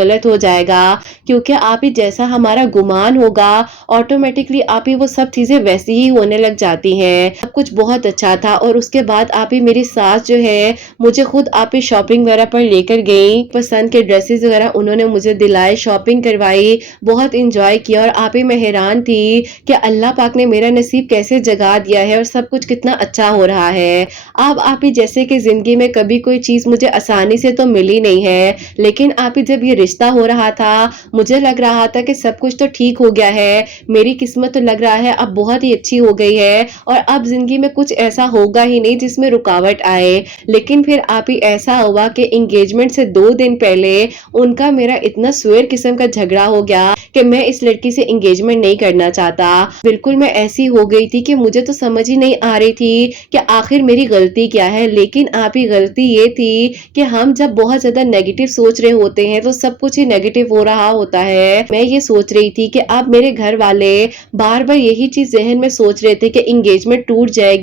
غلط ہو جائے گا، کیونکہ آپ ہی جیسا ہمارا گمان ہوگا آٹومیٹکلی آپ ہی وہ سب چیزیں ویسی ہی ہونے لگ جاتی ہیں۔ سب کچھ بہت اچھا تھا، اور اس کے بعد آپ ہی میری ساس جو ہے مجھے خود آپ ہی شاپنگ وغیرہ پر لے کر گئی، پسند کے ڈریسز وغیرہ انہوں نے مجھے دلائے، شاپنگ کروائی، بہت انجوائے کیا، اور آپ ہی میں حیران تھی کہ اللہ پاک نے میرا نصیب کیسے جگا دیا ہے اور سب کچھ کتنا اچھا ہو رہا ہے۔ اب آپ ہی جیسے کہ زندگی میں کبھی کوئی چیز مجھے آسانی سے تو ملی نہیں ہے، لیکن آپ ہی جب یہ رشتہ ہو رہا تھا مجھے لگ رہا تھا کہ سب کچھ تو ٹھیک ہو گیا ہے، میری قسمت تو لگ رہا ہے اب بہت ہی اچھی ہو گئی ہے، اور اب زندگی میں کچھ ایسا ہوگا ہی نہیں جس میں رکاوٹ آئے۔ لیکن پھر آپ ہی ایسا ہوا کہ انگیجمنٹ سے 2 دن پہلے ان کا میرا اتنا سویر قسم کا جھگڑا ہو گیا کہ میں اس لڑکی سے انگیجمنٹ نہیں کرنا چاہتا۔ بالکل میں ایسی ہو گئی تھی کہ مجھے تو سمجھ ہی نہیں آ رہی تھی کہ آخر میری غلطی کیا ہے، لیکن آپ ہی غلطی یہ تھی کہ ہم جب بہت زیادہ نیگیٹو سوچ رہے ہوتے ہیں تو سب کچھ ہی نیگیٹو ہو رہا ہوتا ہے۔ میں یہ سوچ رہی تھی کہ اب میرے گھر والے بار بار یہی چیز ذہن میں سوچ رہے تھے کہ انگیجمنٹ ٹوٹ جائے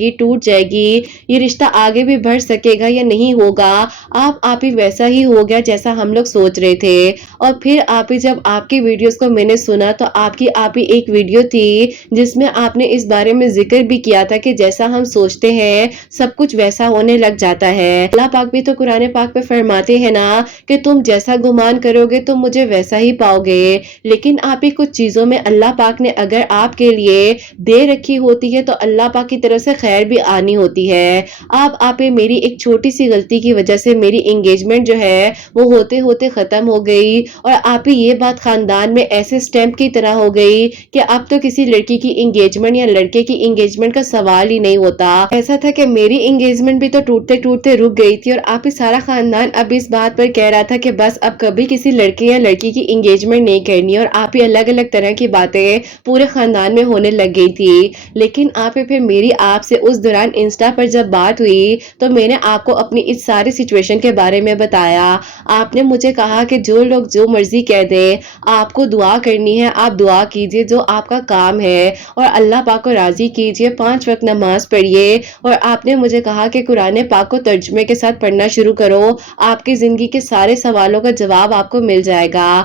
گی، یہ رشتہ آگے بھی بڑھ سکے گا یا نہیں ہوگا۔ آپ ہی ویسا ہی ہو گیا جیسا ہم لوگ سوچ رہے تھے۔ اور پھر آپ ہی جب آپ کی ویڈیوز کو میں نے سنا تو آپ ہی ایک ویڈیو تھی جس میں آپ نے اس بارے میں ذکر بھی کیا تھا کہ جیسا ہم سوچتے ہیں سب کچھ ویسا ہونے لگ جاتا ہے۔ اللہ پاک بھی تو قرآن پاک میں فرماتے ہیں نا کہ تم جیسا گمان کرو گے تم مجھے ویسا ہی پاؤ گے، لیکن آپ ہی کچھ چیزوں میں اللہ پاک نے اگر آپ کے لیے دے رکھی ہوتی ہے تو اللہ پاک کی طرف سے خیر بھی آنی ہوتی ہے۔ آپ ہی میری ایک چھوٹی سی غلطی کی وجہ سے میری انگیجمنٹ جو ہے وہ ہوتے ہوتے ختم ہو گئی، اور آپ ہی یہ بات خاندان میں ایسے سٹیمپ کی طرح ہو گئی کہ اب تو کسی لڑکی کی انگیجمنٹ یا لڑکے کی انگیجمنٹ کا سوال ہی نہیں ہوتا۔ ایسا تھا کہ میری انگیجمنٹ بھی تو ٹوٹتے ٹوٹتے رک گئی تھی، اور آپ ہی سارا خاندان اب اس بات پر کہہ رہا تھا کہ بس اب کبھی کسی لڑکے یا لڑکی کی انگیجمنٹ نہیں کرنی، اور آپ ہی الگ الگ طرح کی باتیں پورے خاندان میں ہونے لگ گئی تھی۔ لیکن آپ ہی پھر میری آپ سے اس دوران انسٹا پر جب بات ہوئی تو میں نے آپ کو اپنی اس ساری سچویشن کے بارے میں بتایا۔ آپ نے مجھے کہا کہ جو لوگ جو مرضی کہہ دیں، آپ کو دعا کرنی ہے آپ دعا کیجئے جو آپ کا کام ہے، اور اللہ پاک کو راضی کیجئے، 5 وقت نماز پڑھیے، اور آپ نے مجھے کہا کہ قرآن پاک کو ترجمے کے ساتھ پڑھنا شروع کرو، آپ کی زندگی کے سارے سوالوں کا جواب آپ کو مل جائے گا۔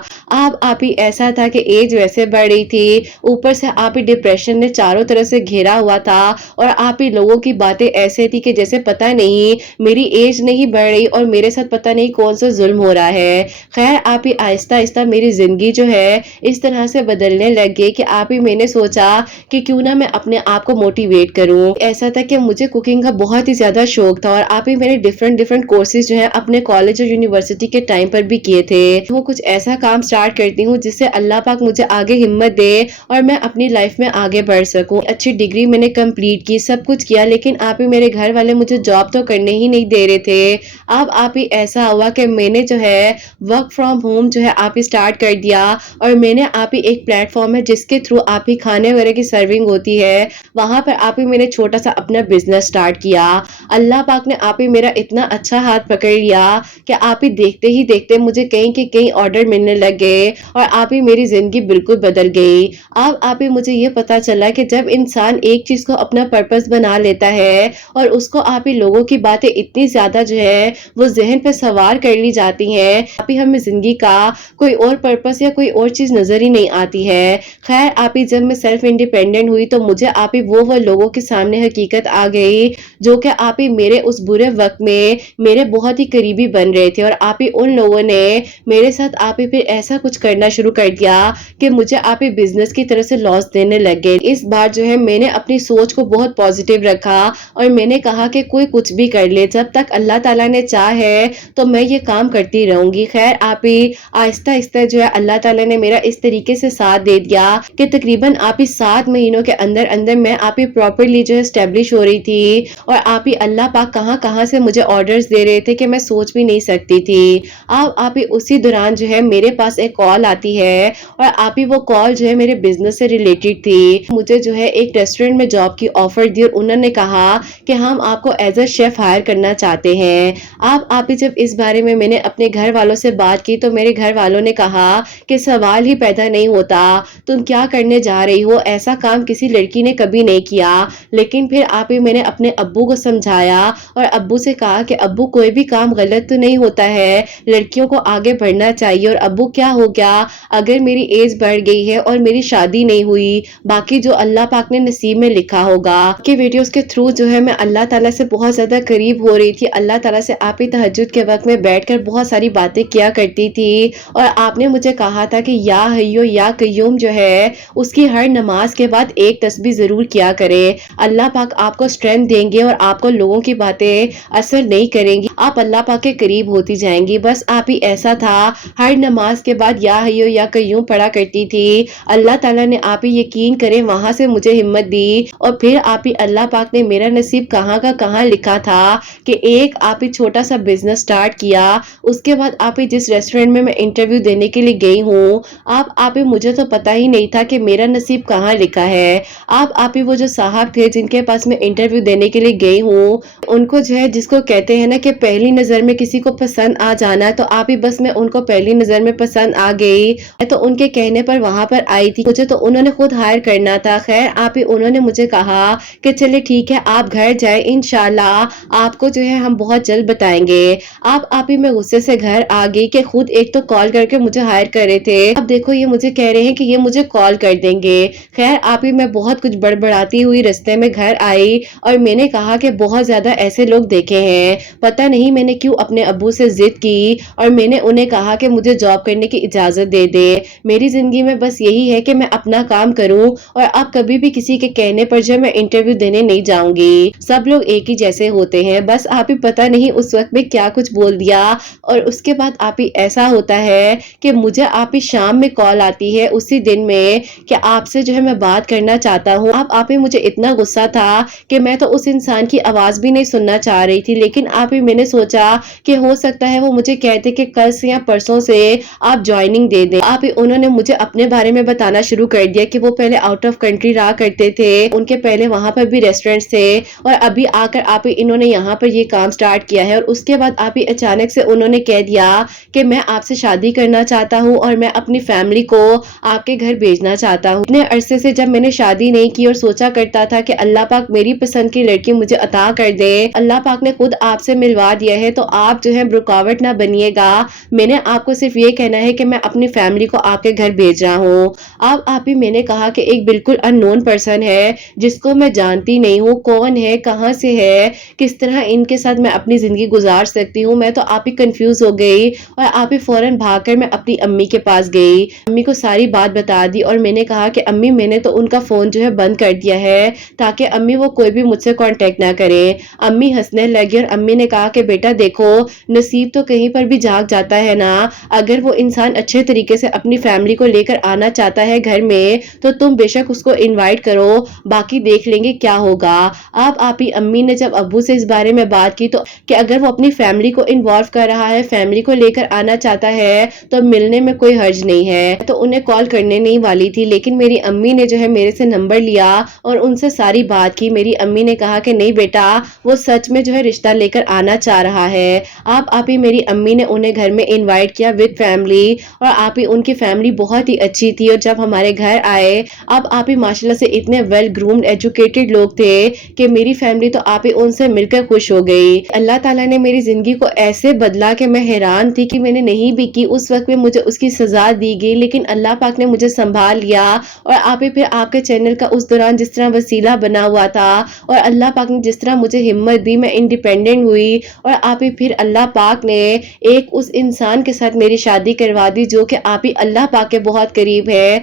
آپ ہی ایسا تھا کہ ایج ویسے بڑھ رہی تھی، اوپر سے آپ ہی ڈپریشن نے چاروں طرف سے گھیرا ہوا تھا، اور آپ ہی لوگوں کی باتیں ایسے تھی کہ جیسے پتہ نہیں میری ایج نہیں بڑھ رہی اور میرے ساتھ پتہ نہیں کون سا ظلم ہو رہا ہے۔ خیر آپ ہی آہستہ آہستہ میری زندگی جو ہے اس طرح سے بدلنے لگ گئی کہ آپ ہی میں نے سوچا کہ کیوں نہ میں اپنے آپ کو موٹیویٹ کروں۔ ایسا تھا کہ مجھے کوکنگ کا بہت ہی زیادہ شوق تھا، اور آپ ہی میں نے ڈیفرنٹ کورسز جو ہے اپنے کالج اور یونیورسٹی کے ٹائم پر بھی کیے تھے۔ وہ کچھ ایسا کام سٹارٹ کرتی ہوں جس سے اللہ پاک مجھے آگے ہمت دے اور میں اپنی لائف میں آگے بڑھ سکوں۔ اچھی ڈگری میں نے کمپلیٹ کی، سب کچھ کیا، لیکن آپ ہی میرے گھر والے مجھے جاب تو کرنے ہی نہیں دے رہے تھے۔ اب آپ ہی ایسا ہوا کہ میں نے جو ہے ورک فرام ہوم جو ہے آپ ہی سٹارٹ کر دیا، اور میں نے آپ ہی ایک پلیٹ فارم ہے جس کے تھرو آپ ہی کھانے وغیرہ کی سرونگ ہوتی ہے، وہاں پر آپ ہی میں نے چھوٹا سا اپنا بزنس سٹارٹ کیا۔ اللہ پاک نے آپ ہی میرا اتنا اچھا ہاتھ پکڑ لیا کہ آپ ہی دیکھتے ہی دیکھتے مجھے کہیں کہ کہیں آرڈر ملنے لگ گئے، اور آپ ہی میری زندگی بالکل بدل گئی۔ اب آپ ہی مجھے یہ پتا چلا کہ جب انسان ایک چیز کو اپنا پرپس بنا لیتا ہے اور اس کو آپ ہی لوگوں کی باتیں اتنی زیادہ جو ہے وہ ذہن پہ سوار کر لی جاتی ہیں، آپ ہی ہمیں زندگی کا کوئی اور پرپس یا کوئی اور چیز نظر ہی نہیں آتی ہے۔ خیر آپ ہی جب میں سیلف انڈیپینڈنٹ ہوئی تو مجھے آپ ہی وہ لوگوں کے سامنے حقیقت آ گئی جو کہ آپ ہی میرے اس برے وقت میں میرے بہت ہی قریبی بن رہے تھے، اور آپ ہی ان لوگوں نے میرے ساتھ آپ ہی پھر ایسا کچھ کرنا شروع کر دیا کہ مجھے آپ ہی بزنس کی طرف سے لاس دینے لگ گئے۔ اس بار جو ہے میں نے اپنی سوچ کو بہت پازیٹیو رکھا، اور میں نے کہا کہ کوئی کچھ بھی کر لے، جب تک اللہ تعالیٰ نے چاہے تو میں یہ کام کرتی رہوں گی۔ خیر آپ ہی آہستہ آہستہ جو ہے اللہ تعالیٰ نے میرا اس طریقے سے ساتھ دے دیا کہ تقریباً آپ ہی 7 مہینوں کے اندر اندر میں آپ ہی پراپرلی جو ہے اسٹیبلش ہو رہی تھی، اور آپ ہی اللہ پاک کہاں کہاں سے مجھے آرڈرز دے رہے تھے کہ میں سوچ بھی نہیں سکتی تھی۔ اب آپ ہی اسی دوران جو ہے میرے پاس ایک کال آتی ہے، اور آپ ہی وہ کال جو ہے میرے بزنس سے ریلیٹڈ تھی۔ مجھے جو ہے ایک ریسٹورنٹ میں جاب کی آفر دی، اور انہوں نے کہا کہ ہم آپ کو ایز اے شیف ہائر کرنا چاہتے ہیں۔ آپ ہی جب اس بارے میں نے اپنے گھر والوں سے بات کی تو میرے گھر والوں نے کہا کہ سوال ہی پیدا نہیں ہوتا، تم کیا کرنے جا رہی ہو، ایسا کام کسی لڑکی نے کبھی نہیں کیا۔ لیکن پھر آپ ہی میں نے اپنے ابو کو سمجھایا، اور ابو سے کہا کہ ابو کوئی بھی کام غلط تو نہیں ہوتا ہے، لڑکیوں کو آگے بڑھنا کرنا چاہیے، اور ابو کیا ہو گیا اگر میری ایج بڑھ گئی ہے اور میری شادی نہیں ہوئی، باقی جو اللہ پاک نے نصیب میں لکھا ہوگا۔ کہ ویڈیوز کے تھرو جو ہے میں اللہ تعالیٰ سے بہت زیادہ قریب ہو رہی تھی، اللہ تعالیٰ سے آپ ہی تہجد کے وقت میں بیٹھ کر بہت ساری باتیں کیا کرتی تھی، اور آپ نے مجھے کہا تھا کہ یا حیو یا قیوم جو ہے اس کی ہر نماز کے بعد ایک تسبیح ضرور کیا کرے، اللہ پاک آپ کو اسٹرینتھ دیں گے اور آپ کو لوگوں کی باتیں اثر نہیں کریں گی، آپ اللہ پاک کے قریب ہوتی جائیں گی۔ بس آپ ہی ایسا تھا، ہر نماز کے بعد یا حیو یا قیوم پڑھا کرتی تھی، اللہ تعالیٰ نے آپ ہی یقین کرے وہاں سے مجھے ہمت دی، اور پھر آپ ہی اللہ پاک نے میرا نصیب کہاں کا کہاں لکھا تھا کہ ایک آپ ہی چھوٹا سا بزنس سٹارٹ کیا، اس کے بعد آپ ہی جس ریسٹورنٹ میں انٹرویو دینے کے لیے گئی ہوں، آپ ہی مجھے تو پتا ہی نہیں تھا کہ میرا نصیب کہاں لکھا ہے۔ آپ ہی وہ جو صاحب تھے جن کے پاس میں انٹرویو دینے کے لیے گئی ہوں، ان کو جو ہے جس کو کہتے ہیں نا کہ پہلی نظر میں کسی کو پسند آ جانا، تو آپ ہی بس میں ان کو پہلی نظر میں پسند آ گئی، تو ان کے کہنے پر وہاں پر آئی تھی، مجھے تو انہوں نے خود ہائر کرنا تھا۔ خیر آپ ہی انہوں نے مجھے کہا کہ چلے ٹھیک ہے آپ گھر جائیں، انشاءاللہ آپ کو جو ہے ہم بہت جلد بتائیں گے۔ آپ ہی میں غصے سے گھر آ گئی کہ خود ایک تو کال کر کے مجھے ہائر کر رہے تھے، اب دیکھو یہ مجھے کہہ رہے ہیں کہ یہ مجھے کال کر دیں گے۔ خیر آپ ہی میں بہت کچھ بڑبڑاتی ہوئی رستے میں گھر آئی، اور میں نے کہا کہ بہت زیادہ ایسے لوگ دیکھے ہیں، پتہ نہیں میں نے کیوں اپنے ابو سے ضد کی، اور میں نے انہیں کہا کہ مجھے جاب کرنے کی اجازت دے دے، میری زندگی میں بس یہی ہے کہ میں اپنا کام کروں، اور اب کبھی بھی کسی کے کہنے پر جو میں انٹرویو دینے نہیں جاؤں گی، سب لوگ ایک ہی جیسے ہوتے ہیں۔ بس آپ ہی پتہ نہیں اس وقت میں کیا کچھ بول دیا، اور اس کے بعد آپ ہی ایسا ہوتا ہے کہ مجھے آپ ہی شام میں کال آتی ہے اسی دن میں کہ آپ سے جو ہے میں بات کرنا چاہتا ہوں۔ آپ ہی مجھے اتنا غصہ تھا کہ میں تو اس انسان کی آواز بھی نہیں سننا چاہ رہی تھی، لیکن آپ ہی میں نے سوچا کہ ہو سکتا ہے وہ مجھے کہتے کہ کل سے یا پرسوں سے آپ جوائننگ دے دیں۔ آپ ہی انہوں نے مجھے اپنے بارے میں بتانا شروع کر دیا کہ وہ پہلے آؤٹ آف کنٹری رہا کرتے تھے، ان کے پہلے وہاں پر بھی ریسٹورنٹس تھے، اور ابھی آ کر آپ ہی انہوں نے یہاں پر یہ کام سٹارٹ کیا ہے، اور اس کے بعد آپ ہی اچانک سے انہوں نے کہہ دیا کہ میں آپ سے شادی کرنا چاہتا ہوں، اور میں اپنی فیملی کو آپ کے گھر بھیجنا چاہتا ہوں۔ اتنے عرصے سے جب میں نے شادی نہیں کی اور سوچا کرتا تھا کہ اللہ پاک میری پسند کی لڑکی مجھے عطا کر دے، اللہ پاک نے خود آپ سے ملوا دیا ہے، تو آپ جو ہے رکاوٹ نہ بنیے گا، میں نے آپ کو صرف یہ کہنا ہے کہ میں اپنی فیملی کو آپ کے گھر بھیج رہا ہوں۔ آپ ہی میں نے کہا کہ ایک بالکل ان نون پرسن ہے جس کو میں جانتی نہیں ہوں، کون ہے کہاں سے ہے، کس طرح ان کے ساتھ میں اپنی زندگی گزار سکتی ہوں، میں تو آپ ہی کنفیوز ہو گئی، اور آپ ہی فوراً بھاگ کر میں اپنی امی کے پاس گئی، امی کو ساری بات بتا دی، اور میں نے کہا کہ امی میں نے تو ان کا فون جو ہے بند کر دیا ہے تاکہ امی وہ کوئی بھی مجھ سے کانٹیکٹ نہ کرے۔ امی ہنسنے لگی، اور امی نے کہا کہ بیٹا دیکھو نصیب تو کہیں پر بھی جاگ جاتا ہے نا، اگر وہ انسان اچھے طریقے سے اپنی فیملی کو لے کر آنا چاہتا ہے گھر میں تو تم بے شک اس کو انوائٹ کرو، باقی دیکھ لیں گے کیا ہوگا۔ آپ ہی امی نے جب ابو سے اس بارے میں بات کی تو کہ اگر وہ اپنی فیملی کو انوالو کر رہا ہے، فیملی کو لے کر آنا چاہتا ہے تو ملنے میں کوئی حرج نہیں ہے، تو انہیں کال کرنے نہیں والی تھی، لیکن میری امی نے جو ہے میرے سے نمبر لیا اور ان سے ساری بات کی۔ میری امی نے کہا کہ نہیں بیٹا وہ سچ میں جو ہے رشتہ لے کر آنا چاہ رہا ہے۔ آپ ہی میری امی نے انہیں گھر میں انوائٹ کیا ود فیملی، اور آپ ہی ان کی فیملی بہت ہی اچھی تھی، اور جب ہمارے گھر آئے آپ ہی ماشاءاللہ سے اتنے ویل گرومڈ ایجوکیٹڈ لوگ تھے کہ میری فیملی تو آپ ہی ان سے مل کر خوش ہو گئی۔ اللہ تعالیٰ نے میری زندگی کو ایسے بدلا کہ میں حیران تھی کہ میں نے نہیں بھی کی، اس وقت میں مجھے اس کی سزا دی گئی، لیکن اللہ پاک نے مجھے سنبھال لیا، اور آپ ہی پھر آپ کے چینل کا اس دوران جس طرح وسیلہ بنا ہوا تھا، اور اللہ پاک نے جس طرح مجھے ہمت دی، میں انڈیپینڈنٹ ہوئی، اور آپ ہی پھر اللہ پاک نے ایک اس انسان کے ساتھ میری شادی کروا دی جو کہ آپ ہی اللہ پاک کے بہت قریب ہے۔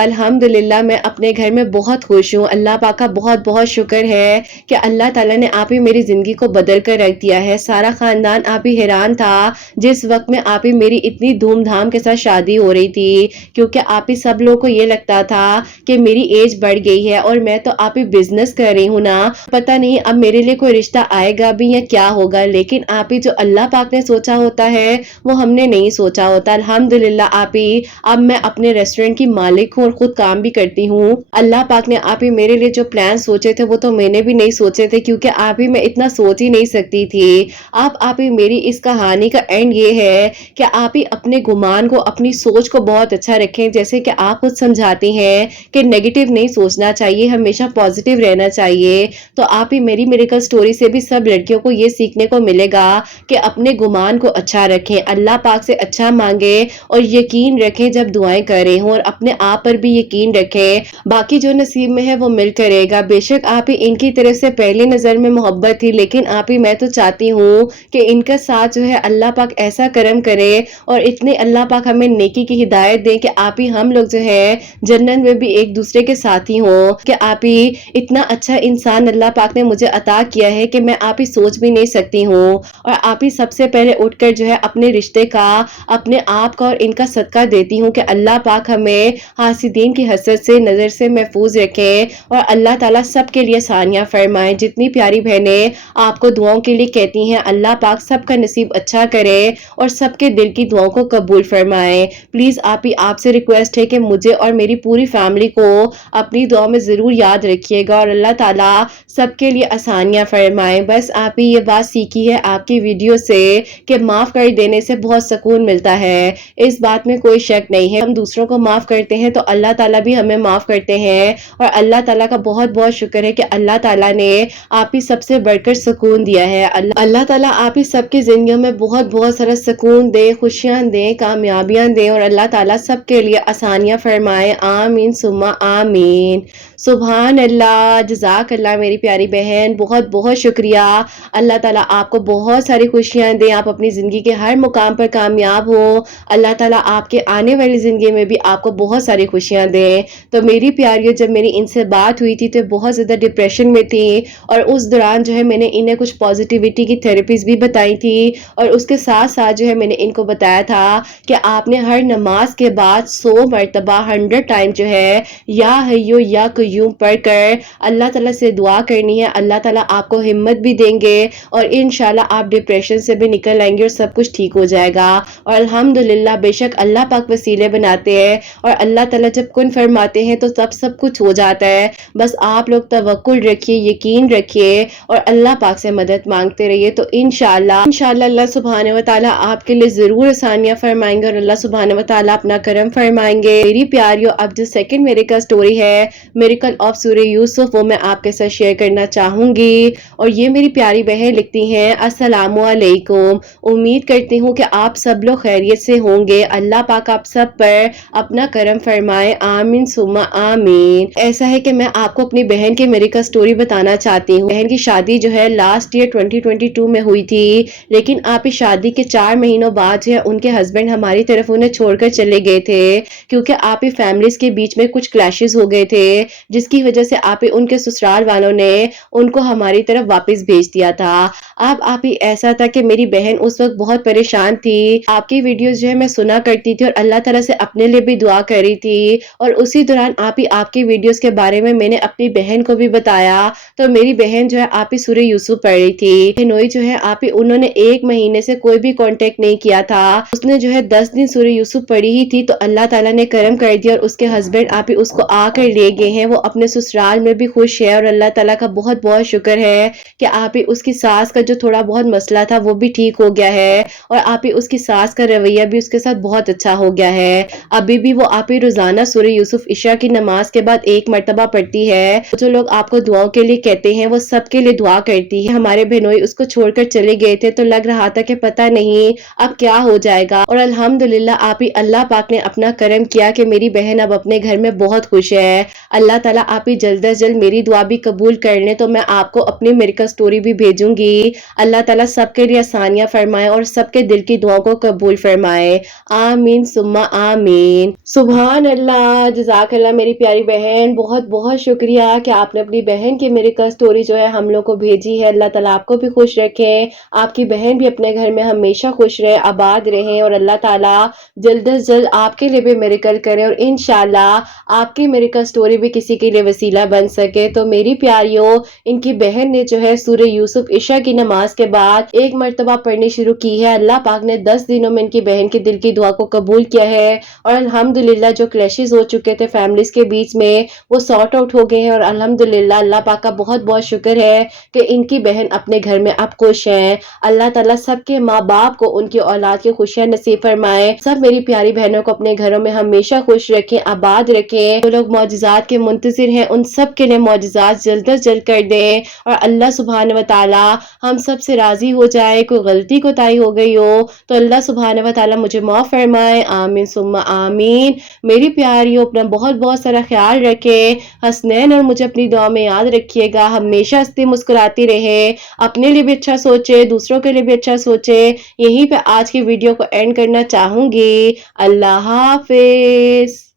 الحمدللہ میں اپنے گھر میں بہت خوش ہوں، اللہ پاک کا بہت بہت شکر ہے کہ اللہ تعالیٰ نے آپ ہی میری زندگی کو بدل کر رکھ دیا ہے۔ سارا خاندان آپ ہی حیران تھا جس وقت میں آپ ہی میری اتنی دھوم دھام کے ساتھ شادی ہو رہی تھی، کیونکہ آپ ہی سب لوگوں کو یہ لگتا تھا کہ میری ایج بڑھ گئی ہے اور میں تو آپ ہی بزنس کر رہی ہوں نا، پتہ نہیں اب میرے لیے کوئی رشتہ آئے گا بھی یا کیا ہوگا، لیکن آپ ہی جو اللہ پاک نے سوچا ہوتا ہے وہ ہم نے نہیں سوچا ہوتا۔ الحمدللہ آپ ہی اب میں اپنے ریسٹورنٹ کی مالک ہوں اور خود کام بھی کرتی ہوں۔ اللہ پاک نے آپ ہی میرے لیے جو پلان سوچے تھے وہ تو میں نے بھی نہیں سوچے تھے، کیونکہ آپ ہی میں اتنا سوچ ہی نہیں سکتی تھی۔ آپ ہی میری اس کہانی کا اینڈ یہ ہے کہ آپ ہی اپنے گمان کو، اپنی سوچ کو بہت اچھا رکھیں، جیسے کہ آپ خود سمجھاتی ہیں کہ نیگیٹو نہیں سوچنا چاہیے، ہمیشہ پازیٹیو رہنا چاہیے۔ تو آپ ہی میری میریکل سٹوری سے بھی سب لڑکیوں کو یہ سیکھنے کو ملے گا کہ اپنے گمان کو اچھا رکھیں، اللہ اللہ پاک سے اچھا مانگے اور یقین رکھیں جب دعائیں کر رہے ہوں، اور اپنے آپ پر بھی یقین رکھیں، باقی جو نصیب میں ہے وہ مل کرے گا۔ بے شک آپ ہی ان کی طرف سے پہلی نظر میں محبت تھی، لیکن آپ ہی میں تو چاہتی ہوں کہ ان کا ساتھ جو ہے اللہ پاک ایسا کرم کرے اور اتنے اللہ پاک ہمیں نیکی کی ہدایت دے کہ آپ ہی ہم لوگ جو ہے جنت میں بھی ایک دوسرے کے ساتھی ہوں، کہ آپ ہی اتنا اچھا انسان اللہ پاک نے مجھے عطا کیا ہے کہ میں آپ ہی سوچ بھی نہیں سکتی ہوں، اور آپ ہی سب سے پہلے اٹھ کر جو ہے اپنے رشتے کا، اپنے آپ کا اور ان کا صدقہ دیتی ہوں کہ اللہ پاک ہمیں حاسدین کی حسد سے، نظر سے محفوظ رکھیں، اور اللہ تعالیٰ سب کے لیے آسانیاں فرمائیں۔ جتنی پیاری بہنیں آپ کو دعاؤں کے لیے کہتی ہیں، اللہ پاک سب کا نصیب اچھا کرے اور سب کے دل کی دعاؤں کو قبول فرمائے۔ پلیز آپ سے ریکویسٹ ہے کہ مجھے اور میری پوری فیملی کو اپنی دعا میں ضرور یاد رکھیے گا، اور اللہ تعالیٰ سب کے لیے آسانیاں فرمائے۔ بس آپ ہی یہ بات سیکھی ہے آپ کی ویڈیو سے کہ معاف کر دینے سے بہت سکون ملتا ہے، اس بات میں کوئی شک نہیں ہے۔ ہم دوسروں کو معاف کرتے ہیں تو اللہ تعالیٰ بھی ہمیں معاف کرتے ہیں، اور اللہ تعالیٰ کا بہت بہت شکر ہے کہ اللہ تعالیٰ نے آپ ہی سب سے بڑھ کر سکون دیا ہے۔ اللہ تعالیٰ آپ ہی سب کی زندگیوں میں بہت بہت سارا سکون دے، خوشیاں دے، کامیابیاں دے، اور اللہ تعالیٰ سب کے لیے آسانیاں فرمائے۔ آمین ثم آمین۔ سبحان اللہ، جزاک اللہ میری پیاری بہن، بہت بہت شکریہ۔ اللہ تعالیٰ آپ کو بہت ساری خوشیاں دیں، آپ اپنی زندگی کے ہر مقام پر کامیاب ہو۔ اللہ تعالیٰ آپ کے آنے والی زندگی میں بھی آپ کو بہت ساری خوشیاں دیں۔ تو میری پیاریوں، جب میری ان سے بات ہوئی تھی تو بہت زیادہ ڈپریشن میں تھی، اور اس دوران جو ہے میں نے انہیں کچھ پازیٹیوٹی کی تھیراپیز بھی بتائی تھی، اور اس کے ساتھ ساتھ جو ہے میں نے ان کو بتایا تھا کہ آپ نے ہر نماز کے بعد 100 مرتبہ 100 ٹائم جو ہے یا حیو یا قیوم پڑھ کر اللہ تعالیٰ سے دعا کرنی ہے۔ اللہ تعالیٰ آپ کو ہمت بھی دیں گے، اور انشاءاللہ آپ ڈپریشن سے بھی نکل آئیں گے اور سب کچھ ٹھیک ہو جائے گا۔ اور الحمدللہ، بے شک اللہ پاک وسیلے بناتے ہیں، اور اللہ تعالیٰ جب کن فرماتے ہیں تو سب کچھ ہو جاتا ہے۔ بس آپ لوگ توکل رکھیے، یقین رکھیے، اور اللہ پاک سے مدد مانگتے رہیے، تو انشاءاللہ اللہ سبحانہ و تعالیٰ آپ کے لیے ضرور آسانیاں فرمائیں گے، اور اللہ سبحانہ و تعالیٰ اپنا کرم فرمائیں گے۔ میری پیاریوں، اب جو سیکنڈ میریکل سٹوری ہے، میریکل آف سورہ یوسف، وہ میں آپ کے ساتھ شیئر کرنا چاہوں گی۔ اور یہ میری پیاری بہن لکھتی ہیں، السلام علیکم، امید کرتی ہوں کہ آپ سب لوگ خیریت سے ہوں گے۔ اللہ پاک آپ سب پر اپنا کرم فرمائے، آمین ثم آمین۔ ایسا ہے کہ میں آپ کو اپنی بہن کی میریکل سٹوری بتانا چاہتی ہوں۔ بہن کی شادی جو ہے لاسٹ ایئر 2022 میں ہوئی تھی، لیکن آپ کی شادی کے 4 مہینوں بعد جو ہے ان کے ہسبینڈ ہماری طرف انہیں چھوڑ کر چلے گئے تھے، کیونکہ آپ ہی فیملیز کے بیچ میں کچھ کلیشز ہو گئے تھے، جس کی وجہ سے آپ ہی ان کے سسرال والوں نے ان کو ہماری طرف واپس بھیج دیا تھا۔ اب آپ ہی ایسا تھا کہ میری بہن اس وقت بہت پریشان تھی، آپ کی ویڈیوز جو ہے میں سنا کرتی تھی اور اللہ تعالیٰ سے اپنے لیے بھی دعا کر رہی تھی، اور اسی دوران آپ کی ویڈیوز کے بارے میں نے اپنی بہن کو بھی بتایا، تو میری بہن جو ہے آپ ہی سورہ یوسف پڑھ رہی تھی۔ بہنوئی جو ہے آپ ہی انہوں نے 1 مہینے سے کوئی بھی کانٹیکٹ نہیں کیا تھا، اس نے جو ہے 10 دن سورہ یوسف پڑھی ہی تھی، تو اللہ تعالیٰ نے کرم کر دیا اور اس کے ہسبینڈ آپ ہی اس کو آ کر لے گئے ہیں، وہ اپنے سسرال میں بھی خوش ہے، اور اللہ تعالیٰ کا بہت بہت شکر ہے کہ آپ ہی اس کی ساس کا جو تھوڑا بہت مسئلہ تھا وہ بھی ٹھیک ہو گیا ہے، اور آپ ہی اس کی ساس کا رویہ بھی اس کے ساتھ بہت اچھا ہو گیا ہے۔ ابھی بھی وہ آپ ہی روزانہ سورہ یوسف عشاء کی نماز کے بعد 1 مرتبہ پڑھتی ہے۔ جو لوگ آپ کو دعاؤں کے لیے کہتے ہیں وہ سب کے لیے دعا کرتی ہے۔ ہمارے بہنوئی اس کو چھوڑ کر چلے گئے تھے تو لگ رہا تھا کہ پتہ نہیں اب کیا ہو جائے گا، اور الحمدللہ آپ ہی اللہ پاک نے اپنا کرم کیا کہ میری بہن اب اپنے گھر میں بہت خوش ہے۔ اللہ تعالیٰ آپ ہی جلد از جلد میری دعا بھی قبول کر لیں، تو میں آپ کو اپنی میریکل سٹوری بھی بھیجوں گی۔ اللہ تعالیٰ سب کے لیے آسانیاں فرمائے اور سب کے دل کی دعاؤں کو قبول فرمائے، آمین ثم آمین۔ سبحان اللہ، جزاک اللہ میری پیاری بہن، بہت بہت شکریہ کہ آپ نے اپنی بہن کی میریکل سٹوری جو ہے ہم لوگ کو بھیجی ہے۔ اللہ تعالیٰ آپ کو بھی خوش رکھے، آپ کی بہن بھی اپنے گھر میں ہمیشہ خوش رہے، آباد رہے، اور اللہ تعالیٰ جلد از جلد آپ کے لیے بھی میریکل کرے، اور انشاءاللہ آپ کی میریکل سٹوری بھی کسی کے لیے وسیلہ بن سکے۔ تو میری پیاریوں، ان کی بہن نے جو ہے سورہ یوسف عشاء کی نماز کے بعد 1 مرتبہ پڑھنی شروع کی ہے۔ اللہ پاک نے 10 دنوں میں ان کی بہن کے دل کی دعا کو قبول کیا ہے، اور الحمدللہ جو کلیشز ہو چکے تھے فیملیز کے بیچ میں وہ سارٹ آؤٹ ہو گئے ہیں، اور الحمدللہ اللہ پاک کا بہت بہت شکر ہے کہ ان کی بہن اپنے گھر میں اب خوش ہیں۔ اللہ تعالیٰ سب کے ماں باپ کو ان کی اولاد کی خوشیاں نصیب فرمائے، سب میری پیاری بہنوں کو اپنے گھروں میں ہمیشہ خوش رکھیں، آباد رکھیں۔ جو لوگ معجزات کے منتظر ہیں ان سب کے لیے معجزات جلد از جلد کر دیں، اور اللہ سبحانہ و تعالیٰ ہم سب سے راضی ہو جائے۔ کوئی غلطی کوتاہی ہو گئی ہو تو اللہ سبحانہ و تعالیٰ مجھے معاف فرمائے، آمین ثم آمین۔ میری پیاریوں، اپنا بہت بہت سارا خیال رکھیں، حسنین اور مجھے اپنی دعا میں یاد رکھیے گا، ہمیشہ ہنستی مسکراتی رہے، اپنے لیے بھی اچھا سوچے، دوسروں کے لیے بھی اچھا سوچے۔ یہیں پہ آج کی ویڈیو کو اینڈ کرنا چاہوں گی۔ اللہ حافظ۔